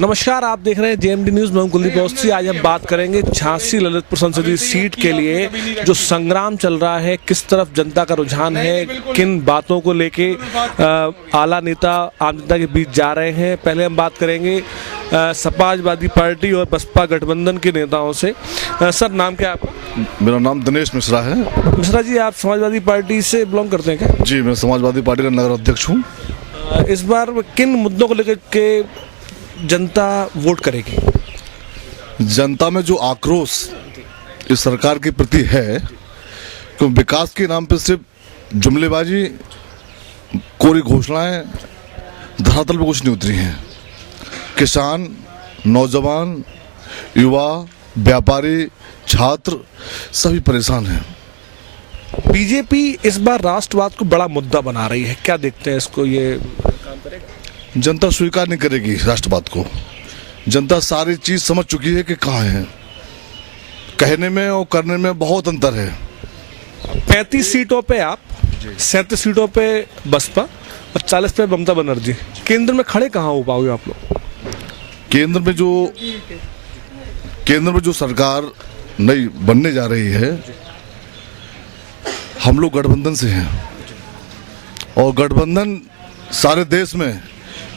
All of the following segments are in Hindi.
नमस्कार, आप देख रहे हैं जेएमडी न्यूज़। मैं कुलदीप अवस्थी। आज हम बात करेंगे झांसी ललितपुर संसदीय सीट के लिए जो संग्राम चल रहा है, किस तरफ जनता का रुझान है, किन बातों को लेके आला नेता आम जनता के बीच जा रहे हैं। पहले हम बात करेंगे समाजवादी पार्टी और बसपा गठबंधन के नेताओं से। सर, नाम क्या है आपका? मेरा नाम दिनेश मिश्रा है। मिश्रा जी, आप समाजवादी पार्टी से बिलोंग करते हैं क्या? जी, मैं समाजवादी पार्टी का नगर अध्यक्ष हूँ। इस बार किन मुद्दों को लेकर के जनता वोट करेगी? जनता में जो आक्रोश इस सरकार के प्रति है कि विकास के नाम पे सिर्फ जुमलेबाजी, कोरी घोषणाएं, धरातल पे कुछ नहीं उतरी हैं। किसान, नौजवान, युवा, व्यापारी, छात्र सभी परेशान हैं। बीजेपी इस बार राष्ट्रवाद को बड़ा मुद्दा बना रही है, क्या देखते हैं इसको? ये काम करेगा? जनता स्वीकार नहीं करेगी राष्ट्रवाद को। जनता सारी चीज समझ चुकी है कि कहाँ है। कहने में और करने में बहुत अंतर है। 35 सीटों पे आप, 37 सीटों पे बसपा और 40 पे ममता बनर्जी। केंद्र में खड़े कहाँ हो पाओगे आप लोग? केंद्र में जो सरकार नई बनने जा रही है, हम लोग गठबंधन से हैं और गठबंधन सारे देश में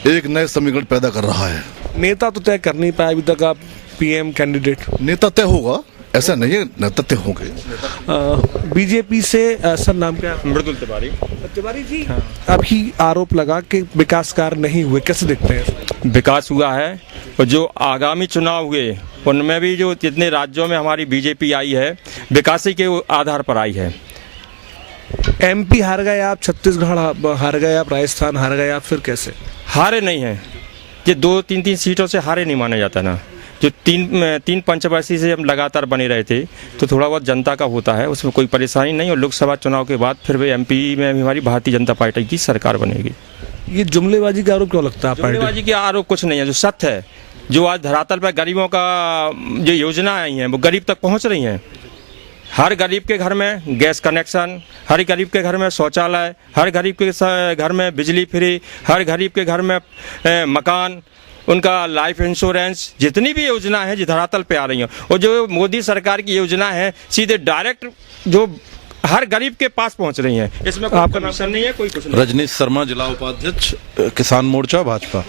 एक नए समीकरण पैदा कर रहा है। नेता तो तय कर नहीं पाया अभी तक आप, पीएम कैंडिडेट। नेता तय होगा, ऐसा नहीं है, नेता तय होंगे। बीजेपी से सर, नाम क्या है? मृदुल तिवारी। तिवारी जी, अभी आरोप लगा कि विकास कार्य नहीं हुए, कैसे देखते हैं? विकास हुआ है और जो आगामी चुनाव हुए उनमें भी जो जितने राज्यों में हमारी बीजेपी आई है, विकास ही के आधार पर आई है। एमपी हार गए आप, छत्तीसगढ़ हार गए आप, राजस्थान हार गए आप, फिर कैसे? हारे नहीं हैं, ये 2-3 सीटों से हारे नहीं माना जाता ना। जो तीन पंचवर्षीय से हम लगातार बने रहे थे, तो थोड़ा बहुत जनता का होता है, उसमें कोई परेशानी नहीं। और लोकसभा चुनाव के बाद फिर भी एमपी में भी हमारी भारतीय जनता पार्टी की सरकार बनेगी। ये जुमलेबाजी का आरोप क्यों लगता है? जुमलेबाजी के आरोप कुछ नहीं है, जो सत्य है, जो आज धरातल पर गरीबों का जो योजना आई हैं वो गरीब तक पहुंच रही हैं। हर गरीब के घर में गैस कनेक्शन, हर गरीब के घर में शौचालय, हर गरीब के घर में बिजली फ्री, हर गरीब के घर में मकान, उनका लाइफ इंश्योरेंस, जितनी भी योजना है जो धरातल पे आ रही हैं। और जो मोदी सरकार की योजना है सीधे डायरेक्ट जो हर गरीब के पास पहुंच रही हैं। इसमें कोई कमीशन नहीं है, कोई कुछ नहीं। रजनीश शर्मा, जिला उपाध्यक्ष, किसान मोर्चा, भाजपा।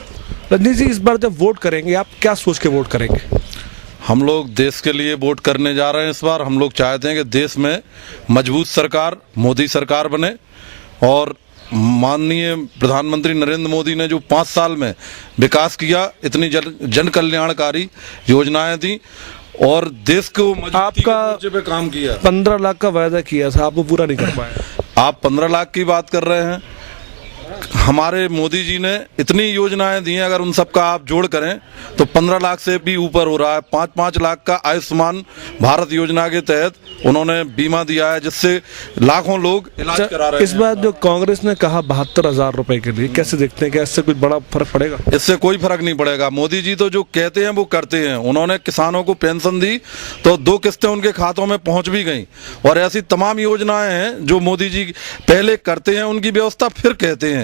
रजनीश जी, इस बार जब वोट करेंगे आप क्या सोच के वोट करेंगे? हम लोग देश के लिए वोट करने जा रहे हैं। इस बार हम लोग चाहते हैं कि देश में मजबूत सरकार, मोदी सरकार बने और माननीय प्रधानमंत्री नरेंद्र मोदी ने जो 5 साल में विकास किया, इतनी जन कल्याणकारी योजनाएं दी और देश को आपका पे काम किया। 15 लाख का वायदा किया था, आप वो पूरा नहीं कर पाए। आप 15 लाख की बात कर रहे हैं। हमारे मोदी जी ने इतनी योजनाएं दी हैं, अगर उन सब का आप जोड़ करें तो 15 लाख से भी ऊपर हो रहा है। 5-5 लाख का आयुष्मान भारत योजना के तहत उन्होंने बीमा दिया है, जिससे लाखों लोग इलाज करा रहे हैं। इस बार जो कांग्रेस ने कहा 72,000 रुपए के लिए, कैसे देखते हैं? क्या इससे कुछ बड़ा फर्क पड़ेगा? इससे कोई फर्क नहीं पड़ेगा। मोदी जी तो जो कहते हैं वो करते हैं। उन्होंने किसानों को पेंशन दी तो 2 किस्तें उनके खातों में पहुंच भी गई। और ऐसी तमाम योजनाएं हैं जो मोदी जी पहले करते हैं, उनकी व्यवस्था फिर कहते हैं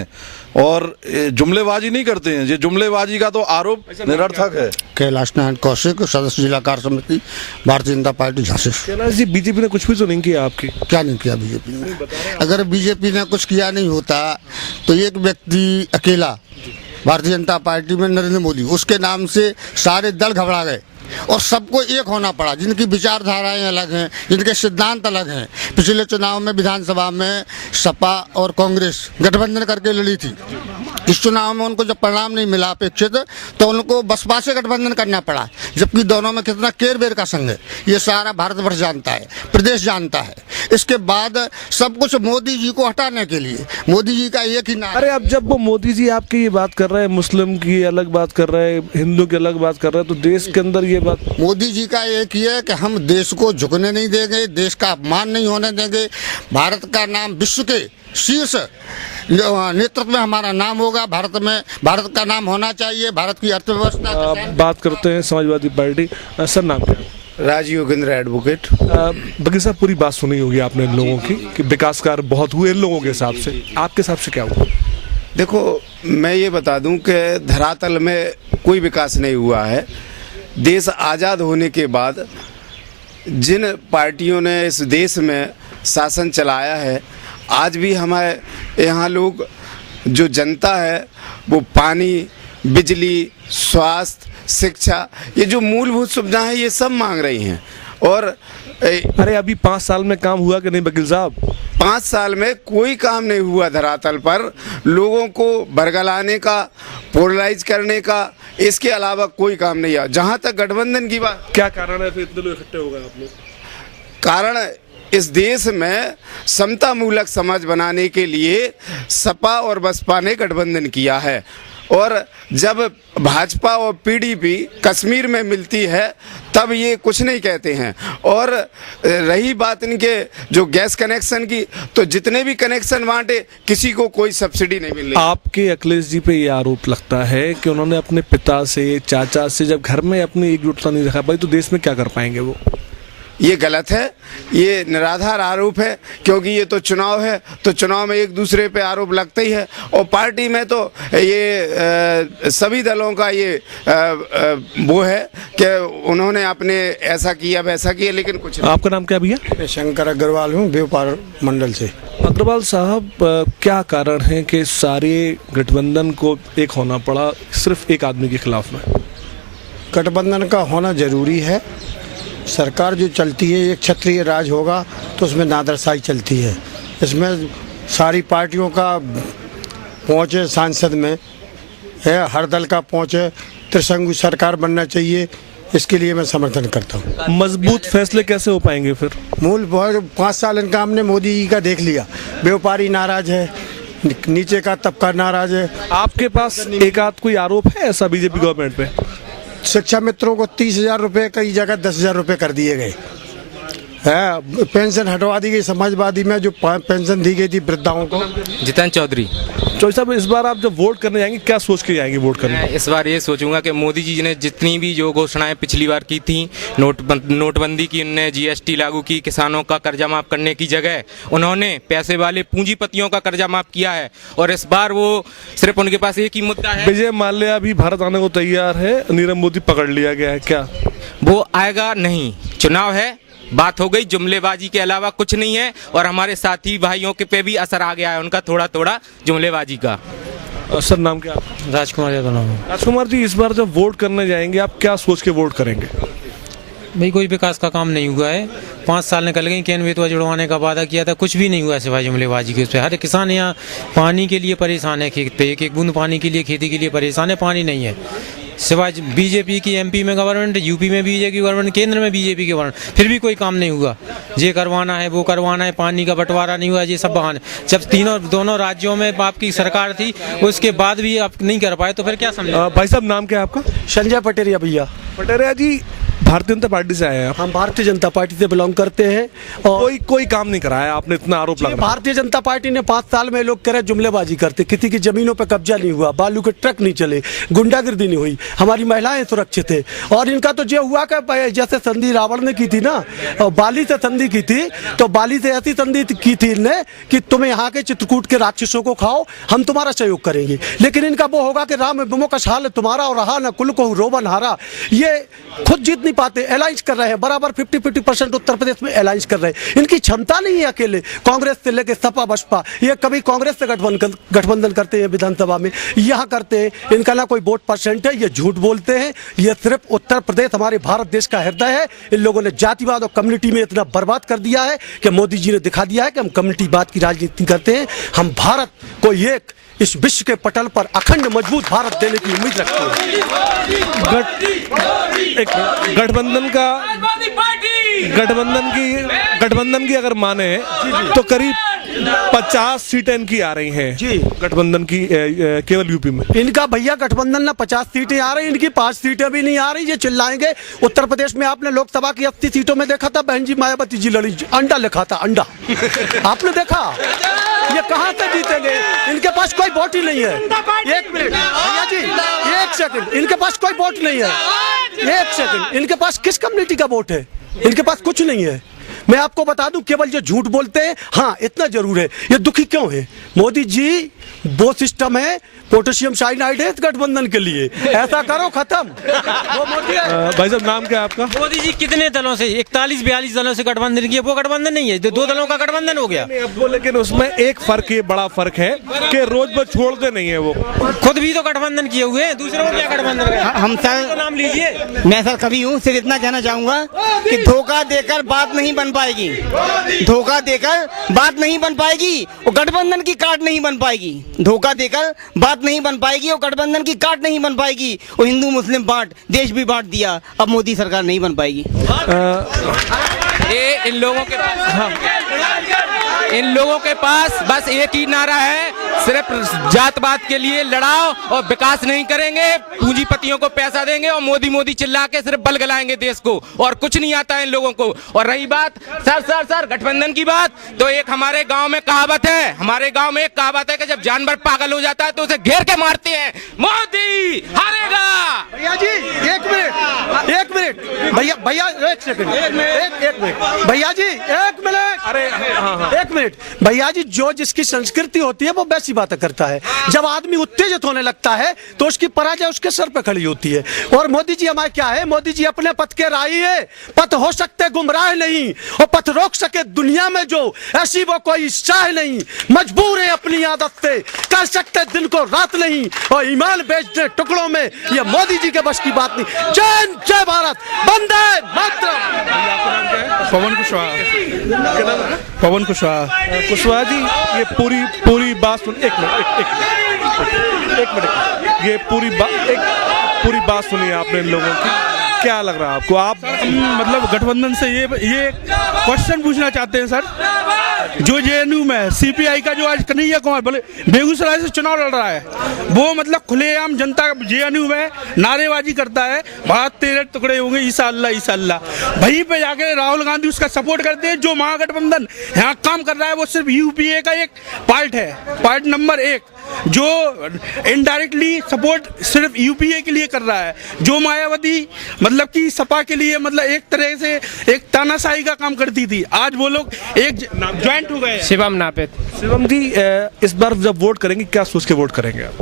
और जुमलेबाजी नहीं करते हैं। ये जुमलेबाजी का तो आरोप निरर्थक है। कैलाश नारायण कौशिक, सदस्य जिला कार्य समिति, भारतीय जनता पार्टी झांसी। कैलाश जी, बीजेपी ने कुछ भी तो नहीं किया आपकी? क्या नहीं किया बीजेपी ने? अगर बीजेपी ने कुछ किया नहीं होता तो एक व्यक्ति अकेला भारतीय जनता पार्टी में नरेंद्र मोदी, उसके नाम से सारे दल घबरा गए और सबको एक होना पड़ा। जिनकी विचारधाराएं अलग हैं, जिनके सिद्धांत अलग हैं। पिछले चुनाव में विधानसभा में सपा और कांग्रेस गठबंधन करके लड़ी थी। इस चुनाव में उनको जब परिणाम नहीं मिला अपेक्षित, तो उनको बसपा से गठबंधन करना पड़ा, जबकि दोनों में कितना केर बेर का संघ है ये सारा भारतवर्ष जानता है, प्रदेश जानता है। इसके बाद सब कुछ मोदी जी को हटाने के लिए मोदी जी का एक ही नारा। अरे, अब जब वो मोदी जी आपकी ये बात कर रहे हैं, मुस्लिम की अलग बात कर रहे हैं, हिंदू की अलग बात कर रहे हैं, तो देश के अंदर ये बात मोदी जी का एक ही है कि हम देश को झुकने नहीं देंगे, देश का अपमान नहीं होने देंगे। भारत का नाम विश्व के शीर्ष नेतृत्व में हमारा नाम होगा। भारत का नाम होना चाहिए। भारत की अर्थव्यवस्था। बात करते हैं समाजवादी पार्टी। सर, नाम क्या है? राजीव योगेंद्र एडवोकेट। बल्कि साहब, पूरी बात सुनी होगी आपने इन लोगों की कि विकास कार्य बहुत हुए इन लोगों के हिसाब से। आपके हिसाब से क्या हुआ? देखो, मैं ये बता दूं कि धरातल में कोई विकास नहीं हुआ है। देश आज़ाद होने के बाद जिन पार्टियों ने इस देश में शासन चलाया है, आज भी हमारे यहाँ लोग, जो जनता है, वो पानी, बिजली, स्वास्थ्य, शिक्षा, ये जो मूलभूत सुविधाएं हैं, ये सब मांग रही हैं। और अरे अभी 5 साल में काम हुआ कि नहीं वकील साहब? 5 साल में कोई काम नहीं हुआ धरातल पर, लोगों को बरगलाने का, पोलराइज करने का, इसके अलावा कोई काम नहीं हुआ। जहाँ तक गठबंधन की बात, क्या कारण है फिर इतने लोग इकट्ठे हो गए आप लोग? कारण इस देश में समता मूलक समाज बनाने के लिए सपा और बसपा ने गठबंधन किया है। और जब भाजपा और पीडीपी कश्मीर में मिलती है तब ये कुछ नहीं कहते हैं। और रही बात इनके जो गैस कनेक्शन की, तो जितने भी कनेक्शन बांटे, किसी को कोई सब्सिडी नहीं मिल रही। आपके अखिलेश जी पे ये आरोप लगता है कि उन्होंने अपने पिता से, चाचा से जब घर में अपनी एकजुटता नहीं रखा भाई, तो देश में क्या कर पाएंगे वो? ये गलत है, ये निराधार आरोप है, क्योंकि ये तो चुनाव है, तो चुनाव में एक दूसरे पे आरोप लगता ही है। और पार्टी में तो ये सभी दलों का ये वो है कि उन्होंने अपने ऐसा किया वैसा किया, लेकिन कुछ नहीं। आपका नाम क्या भैया? मैं शंकर अग्रवाल हूँ, व्यापार मंडल से। अग्रवाल साहब, क्या कारण है कि सारे गठबंधन को एक होना पड़ा सिर्फ एक आदमी के खिलाफ में? गठबंधन का होना जरूरी है। सरकार जो चलती है, एक क्षत्रिय राज होगा तो उसमें नादरसाई चलती है। इसमें सारी पार्टियों का पहुँचे सांसद में है, हर दल का पहुँचे, त्रिशंकु सरकार बनना चाहिए। इसके लिए मैं समर्थन करता हूँ। मजबूत फैसले कैसे हो पाएंगे फिर? 5 साल इनका हमने मोदी जी का देख लिया। व्यापारी नाराज है, नीचे का तबका नाराज है। आपके पास एक आध कोई आरोप है ऐसा बीजेपी गवर्नमेंट पे? शिक्षा मित्रों को 30,000 रुपये, कई जगह 10,000 रुपये कर दिए गए है। पेंशन हटवा दी गई, समाजवादी में जो पेंशन दी गई थी वृद्धाओं को। जितेंद्र चौधरी। चौधरी साहब, इस बार आप जब वोट करने जाएंगे क्या सोच के जाएंगे वोट करने? मैं इस बार ये सोचूंगा कि मोदी जी ने जितनी भी जो घोषणाएं पिछली बार की थी, नोटबंदी की, उन्होंने जीएसटी लागू की, किसानों का कर्जा माफ करने की जगह उन्होंने पैसे वाले पूंजीपतियों का कर्जा माफ किया है। और इस बार वो सिर्फ उनके पास एक ही मुद्दा है। विजय माल्या भी भारत आने को तैयार है, नीरव मोदी पकड़ लिया गया है, क्या वो आएगा नहीं? चुनाव है, बात हो गई, जुमलेबाजी के अलावा कुछ नहीं है। और हमारे साथी भाइयों के पे भी असर आ गया है उनका, थोड़ा थोड़ा जुमलेबाजी का। सर नाम क्या? राजकुमार यादव नाम है। राजकुमार जी, इस बार जब वोट करने जाएंगे आप क्या सोच के वोट करेंगे? भाई कोई विकास का काम नहीं हुआ है। 5 साल निकल गए, केन वेतवा जुड़वाने का वादा किया था, कुछ भी नहीं हुआ सिवाय जुमलेबाजी के। उस पर हर किसान यहाँ पानी के लिए परेशान है, खेत पे एक बूंद पानी के लिए, खेती के लिए परेशान है, पानी नहीं है। सिवाय बीजेपी की एमपी में गवर्नमेंट, यूपी में बीजेपी की गवर्नमेंट, केंद्र में बीजेपी की गवर्नमेंट, फिर भी कोई काम नहीं हुआ। ये करवाना है, वो करवाना है, पानी का बंटवारा नहीं हुआ, ये सब बहाने। जब दोनों राज्यों में आपकी सरकार थी, उसके बाद भी आप नहीं कर पाए, तो फिर क्या समझे? भाई साहब, नाम क्या है आपका? संजय पटेरिया भैया। पटेरिया जी, भारतीय जनता पार्टी से आए हैं आप? हम भारतीय जनता पार्टी से बिलोंग करते हैं। और कोई काम नहीं कराया आपने, इतना आरोप लग रहा है। भारतीय जनता पार्टी ने 5 साल में लोग कह रहे जुमलेबाजी करते, किसी की जमीनों पे कब्जा नहीं हुआ, बालू के ट्रक नहीं चले, गुंडागिर्दी नहीं हुई, हमारी महिलाएं सुरक्षित है। और इनका तो जो हुआ कि जैसे संधि रावण ने की थी ना, और बाली से संधि की थी, तो बाली से ऐसी संधि की थी इनने कि तुम यहाँ के चित्रकूट के राक्षसों को खाओ, हम तुम्हारा सहयोग करेंगे। लेकिन इनका वो होगा कि राम विमुख हाल तुम्हारा और रहा न कुल को रोबन हारा। ये खुद जीत नहीं पाते, अलायंस कर रहे हैं, बराबर 50-50% उत्तर प्रदेश में अलायंस कर रहे हैं। इनकी क्षमता नहीं है अकेले, कांग्रेस से लेके सपा बसपा, ये कभी कांग्रेस से गठबंधन करते हैं विधानसभा में, यहाँ करते हैं। इनका ना कोई वोट परसेंट है, ये झूठ बोलते हैं। ये सिर्फ उत्तर प्रदेश हमारे भारत देश का हृदय है। इन लोगों ने जातिवाद और कम्युनिटी में इतना बर्बाद कर दिया है कि मोदी जी ने दिखा दिया है कि हम कम्युनिटीवाद की राजनीति करते हैं। हम भारत को एक इस विश्व के पटल पर अखंड मजबूत भारत देने की उम्मीद रखते हैं। गठबंधन की अगर माने तो करीब 50 सीटें इनकी आ रही हैं जी, गठबंधन की, केवल यूपी में। इनका भैया गठबंधन ना 50 सीटें आ रही, इनकी 5 सीटें भी नहीं आ रही। ये चिल्लाएंगे। उत्तर प्रदेश में आपने लोकसभा की 80 सीटों में देखा था, बहन जी मायावती जी लड़ी, अंडा लिखा था, अंडा। आपने देखा? ये कहां से जीतेंगे? इनके पास कोई वोट ही नहीं है। 1 मिनट भैया जी, 1 सेकंड, इनके पास कोई वोट नहीं है। 1 सेकंड, इनके पास किस कम्युनिटी का वोट है? इनके पास कुछ नहीं है। मैं आपको बता दूं, केवल ये झूठ बोलते हैं। हाँ, इतना जरूर है, ये दुखी क्यों है? मोदी जी वो सिस्टम है, पोटेशियम साइनाइड है गठबंधन के लिए, ऐसा करो खत्म। वो मोदी भाई साहब नाम क्या है आपका? मोदी जी कितने दलों से 41-42 दलों से गठबंधन किया, वो गठबंधन नहीं है, 2 दलों का गठबंधन हो गया। अब वो लेकिन उसमें एक फर्क, ये बड़ा फर्क है कि रोज बस छोड़ते नहीं है, वो खुद भी तो गठबंधन किए हुए हैं, दूसरों को क्या गठबंधन है? हम सर, नाम लीजिए। मैं सर कभी हूँ, सिर्फ इतना कहना चाहूंगा कि धोखा देकर बात नहीं बन पाएगी, धोखा देकर बात नहीं बन पाएगी और गठबंधन की काट नहीं बन पाएगी। धोखा देकर बात नहीं बन पाएगी और गठबंधन की काट नहीं बन पाएगी। और हिंदू मुस्लिम बांट, देश भी बांट दिया, अब मोदी सरकार नहीं बन पाएगी। ये इन लोगों के पास बस एक ही नारा है, सिर्फ जात-पात के लिए लड़ाओ और विकास नहीं करेंगे, पूंजीपतियों को पैसा देंगे और मोदी मोदी चिल्ला के सिर्फ बल गलाएंगे देश को, और कुछ नहीं आता है इन लोगों को। और रही बात सर गठबंधन की बात, तो एक हमारे गांव में कहावत है, हमारे गांव में एक कहावत है कि जब जानवर पागल हो जाता है तो उसे घेर के मारते हैं, मोदी हारेगा। भैया जी एक मिनट भैया एक सेकंड, एक मिनट भैया जी, एक मिनट, अरे हाँ, एक मिनट भैया जी, जो जिसकी संस्कृति होती है वो वैसी बातें करता है। जब आदमी उत्तेजित होने लगता है तो उसकी पराजय उसके सर पे खड़ी होती है। और मोदी जी हमारे क्या है, मोदी जी अपने पथ के राही है, पथ हो सकते गुमराह नहीं, और पथ रोक सके दुनिया में जो, ऐसी वो कोई शाह नहीं। मजबूर है अपनी आदत से, कर सकते दिन को रात नहीं, और ईमान बेच दे टुकड़ों में, ये मोदी जी के बस की बात नहीं। जय भारत, वंदे मातरम। पवन कुशवाहा। कुशवाहा जी, ये पूरी बात सुन, एक मिनट, ये पूरी बात सुनी आपने इन लोगों की, क्या लग रहा है आपको? आप मतलब गठबंधन से ये क्वेश्चन पूछना चाहते हैं सर, जो जेएनयू में सीपीआई का जो आज कन्हैया कुमार बोले बेगूसराय से चुनाव लड़ रहा है, वो मतलब खुलेआम जनता जेएनयू में नारेबाजी करता है, भारत तेरे टुकड़े होंगे, ईसा अल्लाह। वहीं पे जाके राहुल गांधी उसका सपोर्ट करते हैं। जो महागठबंधन यहाँ काम कर रहा है वो सिर्फ यूपीए का एक पार्ट है, पार्ट नंबर 1, जो इनडायरेक्टली सपोर्ट सिर्फ यूपीए के लिए कर रहा है। जो मायावती मतलब कि सपा के लिए मतलब एक तरह से एक तानाशाही का काम करती थी, आज वो लोग एक ज्वाइंट हो गए। शिवम नापेत। शिवम जी, इस बार जब वोट करेंगे क्या सोच के वोट करेंगे आप?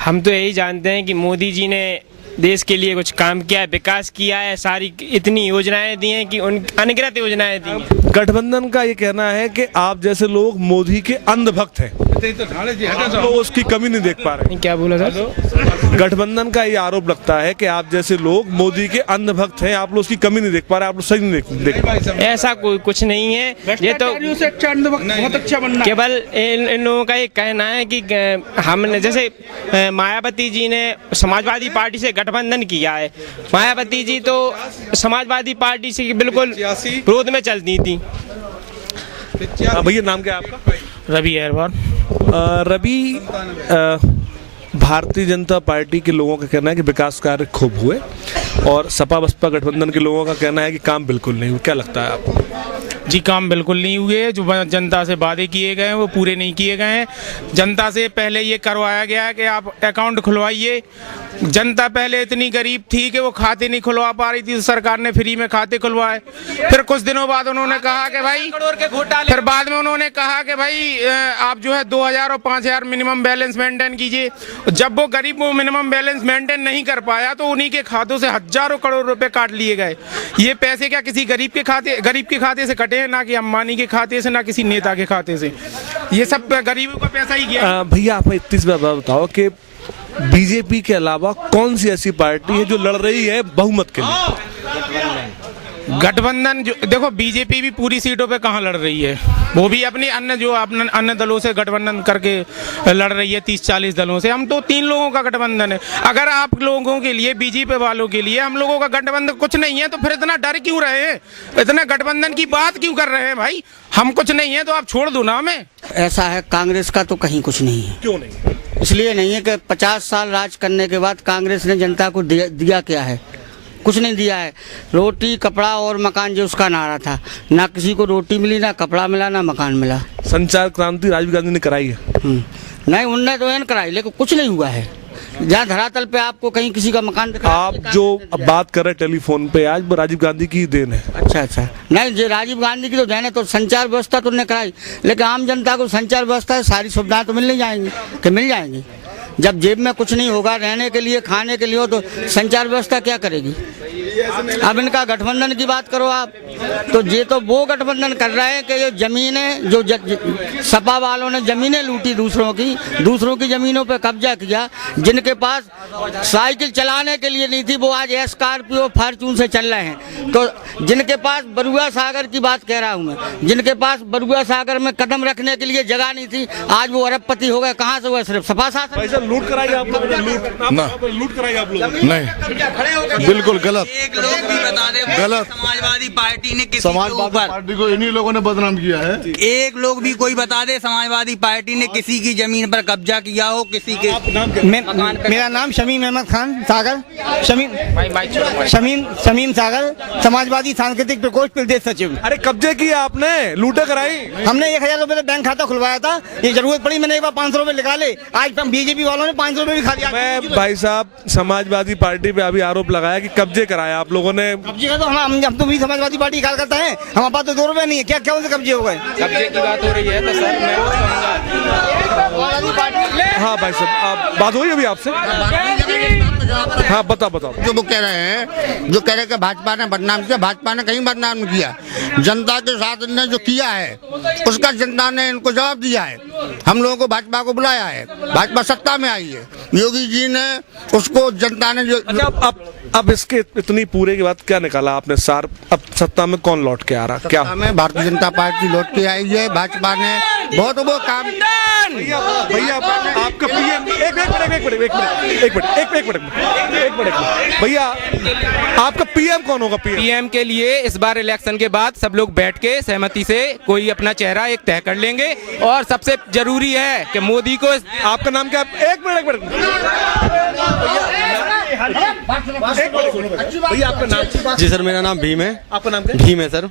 हम तो यही जानते हैं कि मोदी जी ने देश के लिए कुछ काम किया है, विकास किया है, सारी इतनी योजनाएं दी हैं कि उन अनगिनत योजनाएं दी हैं। गठबंधन का ये कहना है कि आप जैसे लोग मोदी के अंधभक्त हैं, तो उसकी कमी नहीं देख पा रहे। क्या बोला सर? गठबंधन का ये आरोप लगता है कि आप जैसे लोग मोदी के अंधभक्त हैं, आप लोग उसकी कमी नहीं देख पा रहे, आप लोग सही नहीं देख पा रहे। ऐसा कोई कुछ नहीं है, ये तो बहुत अच्छा बनना। केवल इन लोगों का ये कहना है कि हमने जैसे मायावती जी ने समाजवादी पार्टी से गठबंधन किया है, मायावती जी तो समाजवादी पार्टी से बिल्कुल विरोध में चलती थी। भैया नाम क्या है आपका? रवि अहरवाल। रवि, भारतीय जनता पार्टी के लोगों का कहना है कि विकास कार्य खूब हुए, और सपा बसपा गठबंधन के लोगों का कहना है कि काम बिल्कुल नहीं हुआ। क्या लगता है आपको? जी, काम बिल्कुल नहीं हुए। जो जनता से वादे किए गए हैं वो पूरे नहीं किए गए हैं। जनता से पहले ये करवाया गया है कि आप अकाउंट खुलवाइए। जनता पहले इतनी गरीब थी कि वो खाते नहीं खुलवा पा रही थी, तो सरकार ने फ्री में खाते खुलवाए। फिर कुछ दिनों बाद उन्होंने कहा कि भाई, फिर बाद में उन्होंने कहा कि भाई आप जो है 2000 और 5000 मिनिमम बैलेंस मेंटेन कीजिए। जब वो गरीब वो मिनिमम बैलेंस मेंटेन नहीं कर पाया तो उन्हीं के खातों से हजारों करोड़ रुपए काट लिए गए। ये पैसे क्या किसी गरीब के खाते से कटे हैं? ना कि अंबानी के खाते से, ना किसी नेता के खाते से। ये सब गरीबों का पैसा ही गया। भैया आप इतनी बात बताओ कि बीजेपी के अलावा कौन सी ऐसी पार्टी है जो लड़ रही है बहुमत के लिए? गठबंधन जो देखो, बीजेपी भी पूरी सीटों पे कहाँ लड़ रही है, वो भी अपनी अन्य दलों से गठबंधन करके लड़ रही है, 30-40 दलों से। हम तो 3 लोगों का गठबंधन है। अगर आप लोगों के लिए, बीजेपी वालों के लिए हम लोगों का गठबंधन कुछ नहीं है, तो फिर इतना डर क्यों रहे हैं, इतना गठबंधन की बात क्यों कर रहे हैं? भाई हम कुछ नहीं है तो आप छोड़ दो ना हमें। ऐसा है, कांग्रेस का तो कहीं कुछ नहीं है। क्यों नहीं? इसलिए नहीं है कि 50 साल राज करने के बाद कांग्रेस ने जनता को दिया क्या है? कुछ नहीं दिया है। रोटी कपड़ा और मकान जो उसका नारा था, ना किसी को रोटी मिली, ना कपड़ा मिला, ना मकान मिला। संचार क्रांति राजीव गांधी ने कराई है। नहीं, उनने तो कराई, लेकिन कुछ नहीं हुआ है। जहाँ धरातल पे आपको कहीं किसी का मकान दिखा, आप जो बात कर रहे टेलीफोन पे आज, वो राजीव गांधी की देन है। अच्छा, नहीं, जो राजीव गांधी की तो देन है, तो संचार व्यवस्था तो उन्होंने कराई, लेकिन आम जनता को संचार व्यवस्था सारी सुविधाएं तो मिल नहीं जाएंगी कि मिल जाएंगी? जब जेब में कुछ नहीं होगा रहने के लिए खाने के लिए हो तो संचार व्यवस्था क्या करेगी। अब इनका गठबंधन की बात करो आप, तो ये तो वो गठबंधन कर रहे हैं कि ये जमीनें जो सपा वालों ने जमीनें लूटी दूसरों की जमीनों पे कब्जा किया। जिनके पास साइकिल चलाने के लिए नहीं थी वो आज स्कॉर्पियो फॉर्च्यून से चल रहे हैं। तो जिनके पास बरुआ सागर की बात कह रहा हूँ मैं, जिनके पास बरुआ सागर में कदम रखने के लिए जगह नहीं थी, आज वो अरबपति हो गए। कहाँ से हुए? सिर्फ सपा शासन। लूट कराई आप लोगों ने? लूट कराई आप लोगों ने? नहीं, बिल्कुल गलत। एक लोग भी बता दे, गलत। समाजवादी पार्टी ने किसी समाजवादी पार्टी को इन्हीं लोगों ने बदनाम किया है। एक लोग भी कोई बता दे समाजवादी पार्टी ने किसी की जमीन पर कब्जा किया हो, किसी के मेरा नाम शमीम अहमद खान सागर, शमीम सागर, समाजवादी सांस्कृतिक प्रकोष्ठ प्रदेश सचिव। अरे कब्जे किया आपने, लूटे कराई? हमने 1000 रुपए बैंक खाता खुलवाया था, ये जरूरत पड़ी मैंने एक बार 500 रुपए निकाले। आज बीजेपी वालों ने 500 रुपए भी खा लिया। मैं भाई साहब समाजवादी पार्टी पे अभी आरोप लगाया कि कब्जे कराया आप लोगों ने। कब्जे का तो हम तो भी समाजवादी पार्टी कार्यकर्ता है, हमारे पास तो 2 रुपए नहीं है। क्या उनसे कब्जे हो गए? कब्जे की बात हो रही है तो सर हाँ भाई साहब, आप बात हुई अभी आपसे? हाँ बताओ। जो वो कह रहे हैं, जो कह रहे हैं कि भाजपा ने बदनाम किया, भाजपा ने कहीं बदनाम नहीं किया। जनता के साथ इन्होंने जो किया है उसका जनता ने इनको जवाब दिया है। हम लोगों को भाजपा को बुलाया है, भाजपा सत्ता में आई है, योगी जी ने उसको जनता ने जो अब इसके इतनी पूरे के बाद क्या निकाला आपने सर? अब सत्ता में कौन लौट के आ रहा? क्या में भारतीय जनता पार्टी लौट के आई है। भाजपा ने बहुत वो काम। भैया आपका पीएम एक मिनट भैया, आपका पीएम कौन होगा? पीएम के लिए इस बार इलेक्शन के बाद सब लोग बैठ के सहमति से कोई अपना चेहरा एक तय कर लेंगे। और सबसे जरूरी है कि मोदी को। आपका नाम क्या? एक मिनट भैया, आपका नाम? जी सर, मेरा नाम भीम है। आपका नाम क्या? भीम है सर।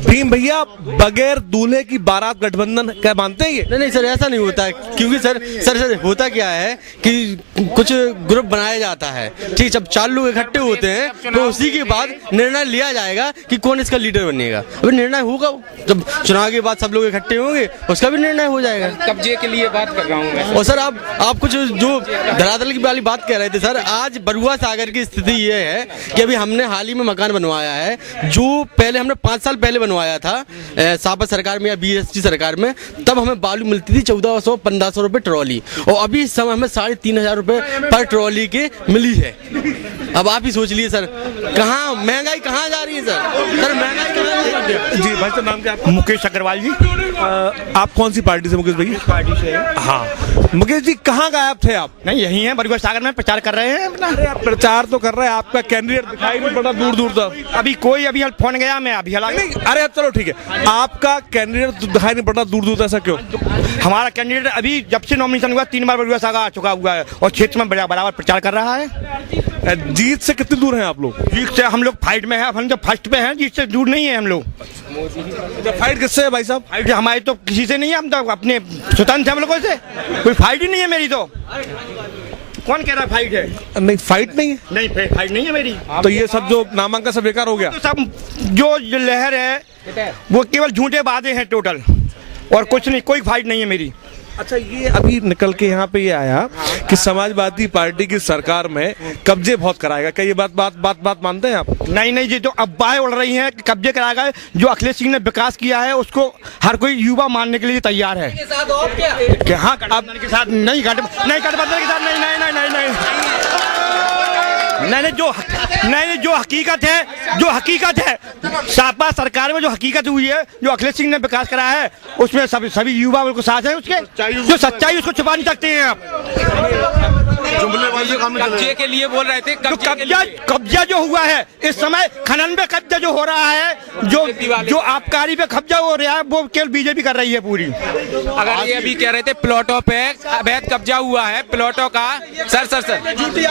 भीम भैया, बगैर दूल्हे की बारात गठबंधन क्या मानते हैं ये? नहीं सर, ऐसा नहीं होता है, क्योंकि सर होता क्या है कि कुछ ग्रुप बनाया जाता है, ठीक। जब 4 लोग इकट्ठे होते हैं तो उसी के बाद निर्णय लिया जाएगा कि कौन इसका लीडर बनेगा। अभी निर्णय होगा जब चुनाव के बाद सब लोग इकट्ठे होंगे, उसका भी निर्णय हो जाएगा। कब्जे के लिए बात कर रहा हूँ मैं। और सर आप कुछ जो धरातल की वाली बात कह रहे थे सर, आज बरुआ सागर की स्थिति ये है कि अभी हमने हाल ही में मकान बनवाया है, जो पहले हमने 5 साल पहले बनवाया था सापा सरकार में या बीएसपी सरकार में। तब हमें बालू मिलती थी 1400-1500 रुपए ट्रॉली, और अभी इस समय हमें 3500 रुपए पर ट्रॉली के मिली है। अब आप ही सोच लिए सर, कहाँ महंगाई कहाँ जा रही है सर महंगाई कहाँ जा रही है? जी भाई साहब, नाम क्या? मुकेश अग्रवाल जी। आप कौन सी पार्टी से मुकेश भाई? पार्टी से। हाँ मुकेश जी, कहाँ गायब थे आप? नहीं, यही है, बरुआ सागर में प्रचार कर रहे हैं अपना। अरे प्रचार तो कर रहे हैं, आपका कैंडिडेट दिखाई नहीं पड़ा दूर तक। अभी फोन गया, मैं अभी नहीं, अरे चलो ठीक है, आपका कैंडिडेट दिखाई नहीं पड़ा दूर तक, ऐसा क्यों? हमारा कैंडिडेट अभी जब से नॉमिनेशन हुआ 3 बार बरुआ सागर आ चुका हुआ है और क्षेत्र में बराबर प्रचार कर रहा है। जीत से कितनी दूर हैं आप लोग? जीत से हम लोग फाइट में हैं, हम तो फर्स्ट पे हैं, जीत से दूर नहीं है हम लोग। फाइट किससे है भाई साहब? फाइट हमारी तो किसी से नहीं है, हम तो अपने स्वतंत्र हम लोगों से, कोई फाइट ही नहीं है मेरी। तो कौन कह रहा है फाइट है? नहीं, फाइट नहीं है। नहीं, फाइट नहीं है मेरी। तो ये सब जो नामांकन सब बेकार हो गया? तो सब जो लहर है वो केवल झूठे वादे हैं टोटल, और कुछ नहीं, कोई फाइट नहीं है मेरी। अच्छा, ये अभी निकल के यहाँ पे ये आया कि समाजवादी पार्टी की सरकार में कब्जे बहुत कराएगा, क्या ये बात मानते हैं आप? नहीं, ये तो अफवाहें उड़ रही हैं कि कब्जे कराएगा। जो अखिलेश सिंह ने विकास किया है उसको हर कोई युवा मानने के लिए तैयार है। हाँ, गठबंधन के साथ नहीं, गठबंधन के साथ नहीं, जो हकीकत है सापा सरकार में जो हकीकत हुई है, जो अखिलेश सिंह ने विकास करा है, उसमें सभी युवा को साथ है। उसके जो सच्चाई उसको छुपा नहीं सकते हैं आप। कब्जे के लिए बोल रहे थे। कब्जा जो हुआ है इस समय, खनन पे कब्जा जो हो रहा है, जो आबकारी पे कब्जा हो रहा है, वो केवल बीजेपी कर रही है पूरी। अगर ये अभी कह रहे थे प्लॉटों पे अवैध कब्जा हुआ है, प्लॉटों का सर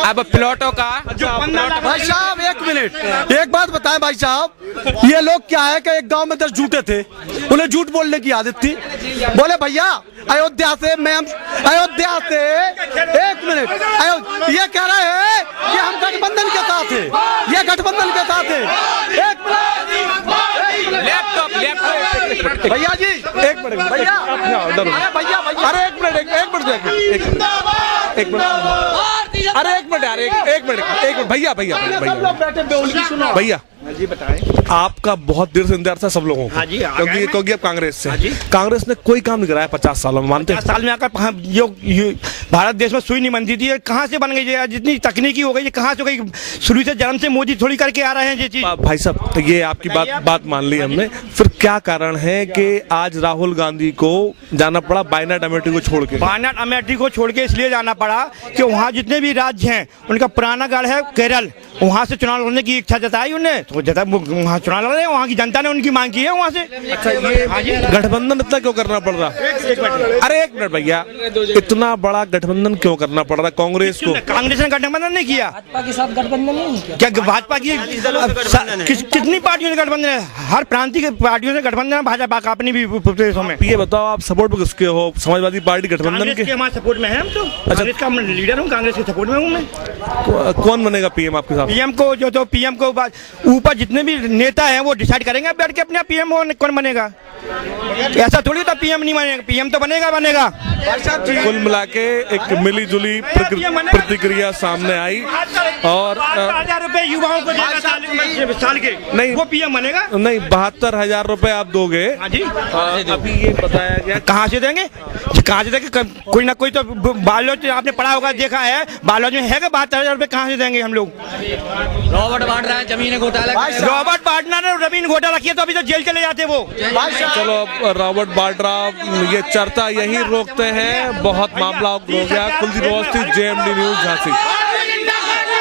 अब प्लॉटों का। भाई साहब एक मिनट, एक बात बताएं भाई साहब, ये लोग क्या है कि एक गांव में 10 झूठे थे, उन्हें झूठ बोलने की आदत थी। बोले भैया अयोध्या से एक मिनट, ये कह रहे हैं कि हम गठबंधन के साथ हैं, ये गठबंधन के साथ है। एक मिनट, लैपटॉप भैया जी, एक मिनट भैया, अरे भैया भैया, अरे एक मिनट अरे एक मिनट यार, एक मिनट भैया भैया जी बताएं। आपका बहुत देर से इंतजार था सब लोगों को। हाँ जी, क्योंकि अब कांग्रेस से कांग्रेस ने कोई काम नहीं कराया 50 सालों में, मानते हैं? 50 साल में आकर ये भारत देश में सुई नहीं बनती थी, ये कहाँ से बन गई है? जितनी तकनीकी हो गई ये कहाँ से हो गई? शुरू से जन्म से मोदी थोड़ी करके आ रहे हैं ये चीज। भाई साहब, तो ये आपकी बात मान ली हमने, फिर क्या कारण है कि आज राहुल गांधी को जाना पड़ा बायनाट अमेठी को छोड़ के? बायनाट अमेठी को छोड़ के इसलिए जाना पड़ा कि वहाँ जितने भी राज्य हैं उनका पुराना गढ़ है केरल, वहाँ से चुनाव लड़ने की इच्छा जताई उन्हें, तो वहाँ चुनाव लड़ रहे हैं, वहाँ की जनता ने उनकी मांग की है वहाँ से। अच्छा, ये गठबंधन इतना क्यों करना पड़ रहा? अरे एक मिनट भैया, इतना बड़ा गठबंधन क्यों करना पड़ रहा कांग्रेस को? कांग्रेस ने गठबंधन नहीं किया, भाजपा के साथ गठबंधन नहीं किया क्या भाजपा की कितनी पार्टियों ने गठबंधन है? हर प्रांतीय की पार्टियों से गठबंधन है भाजपा का अपनी भी प्रदेशों में। ये बताओ, आप सपोर्ट में किसके हो? समाजवादी पार्टी गठबंधन के? हमारे सपोर्ट में है हम तो। कांग्रेस का लीडर हूँ, कांग्रेस के सपोर्ट में हूँ मैं। कौन बनेगा पीएम आपके साथ? पीएम को जो तो पीएम को ऊपर जितने भी नेता हैं वो डिसाइड करेंगे बैठ के अपने पीएम कौन बनेगा। ऐसा थोड़ी होता पीएम नहीं बनेगा, पीएम तो बनेगा। कुल मिला के एक मिली जुली प्रतिक्रिया सामने आई और 72,000 रुपए युवाओं को देगा साल के, नहीं वो पीएम बनेगा। नहीं, 72,000 रुपए आप दोगे? हाँ जी। अभी ये बताया गया, कहाँ से देंगे? कोई ना कोई तो बालोच आपने पढ़ा होगा, देखा है बालोच में है कि 72,000 रुपए कहाँ से देंगे हम लोग? रॉबर्ट वाड्रा जमीन घोटाला, रॉबर्ट वाड्रा ने जमीन घोटाला किया तो अभी तो जेल चले जाते वो। चलो अब रॉबर्ट वाड्रा, ये चर्चा यही रोकते हैं, बहुत मामला हो गया। Kuldeep Awasthi, JMD news, Jhansi.